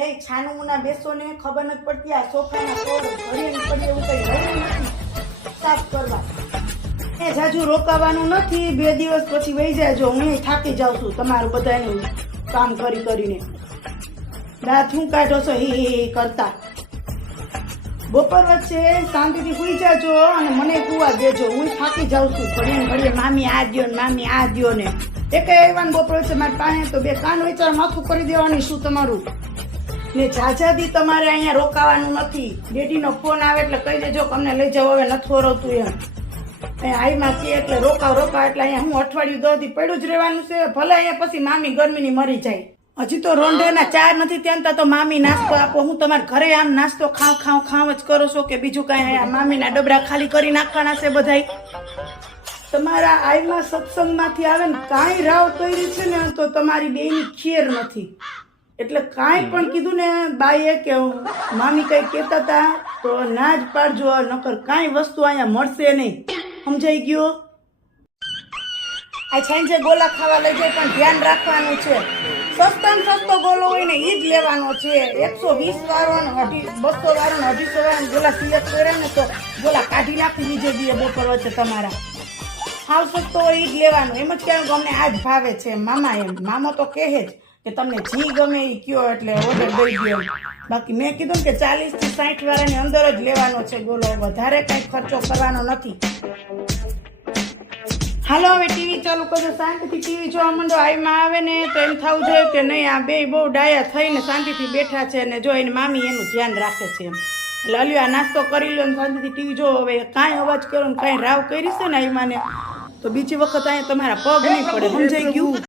એ છાનું મુના બેસો ને ખબર નથી પડતી આ સોફાના કોર ભરીને પડી એવું કઈ રહ્યું નથી સાફ કરવા એ જાજુ રોકાવાનું નથી 2 દિવસ પછી વહી જાયજો હું થાકી જાઉં છું તમારું બધાનું કામ કરીને દાંત હું કાઢો છો હી કરતા બપોર વચ્ચે શાંતિથી સુઈ જાજો અને મને કુવા દેજો હું થાકી જાઉં છું ઘડીએ મામી આ દ્યો ને મામી આ દ્યો ને એક એવાન બપોર વચ્ચે મારી પાસે તો 2 કાન વિચાર માથું કરી દેવાની શું તમારું ને જાજાદી તમારે અહીંયા રોકાવાનું નથી ડેડીનો ફોન આવે એટલે કહી દેજો કે અમને લઈ જાવ હવે નથી વરવતું એમ આઈમાં કે એટલે રોકાવ એટલે અહીંયા હું અઠવાડિયું 10 દી પડ્યું જ રહેવાનું છે ભલે અહીંયા પછી મામી ગરમીની મરી જાય હજી તો રોંઢેના ચા નથી ત્યાં તો મામી નાસ્તો આપો હું તમારા ઘરે આમ નાસ્તો ખાવ જ કરો છો કે બીજું કાંઈ મામીના ડબરા ખાલી કરી નાખવાના છે બધાય તમારા આઈમાં સત્સંગમાંથી આવે ને કાંઈ રાવ કરી છે ને તો તમારી બેની ખેર નથી એટલે કાંઈ પણ કીધું ને બાઈએ કે મામી કંઈ કહેતા હતા તો ના જ પાડજો નકર કાંઈ વસ્તુ અહીંયા મળશે નહીં સમજાઈ ગયો આ સાંજે ગોલા ખાવા લઈ જાય પણ ધ્યાન રાખવાનું છે સસ્તો ગોલો હોય ને એ જ લેવાનો છે 120 વાળો ને 200 વાળો ને 250 વાળો ગોલા સિલેક્ટ કરે ને તો ગોલા કાઢી નાખી બીજે દીએ બપોર વચ્ચે તમારા હાવ સસ્તો હોય એ જ લેવાનો એમ જ કહેવાનું અમને આ જ ભાવે છે મામા એમ મામો તો કહે જ કે તમને જી ગમે એ કયો એટલે ઓર્ડર દઈ દો બાકી મેં કીધું કે 40 થી 60 વાળાની અંદર જ લેવાનો છે ગોલો વધારે કંઈ ખર્ચો કરવાનો નથી હાલો હવે ટીવી ચાલુ કરજો શાંતિથી ટીવી જોવા માંડો આઈમાં આવે ને તો એમ થવું જોઈએ કે નહીં આ બે બહુ ડાયા થઈને શાંતિથી બેઠા છે ને જો એની મામી એનું ધ્યાન રાખે છે એમ એટલે અલ્યો આ નાસ્તો કરી લો ને શાંતિથી ટીવી જો હવે કાંઈ અવાજ કરો ને કાંઈ રાવ કરી છે ને આઈમાં ને તો બીજી વખત અહીંયા તમારા પગ નહીં પડે સમજાઈ ગયું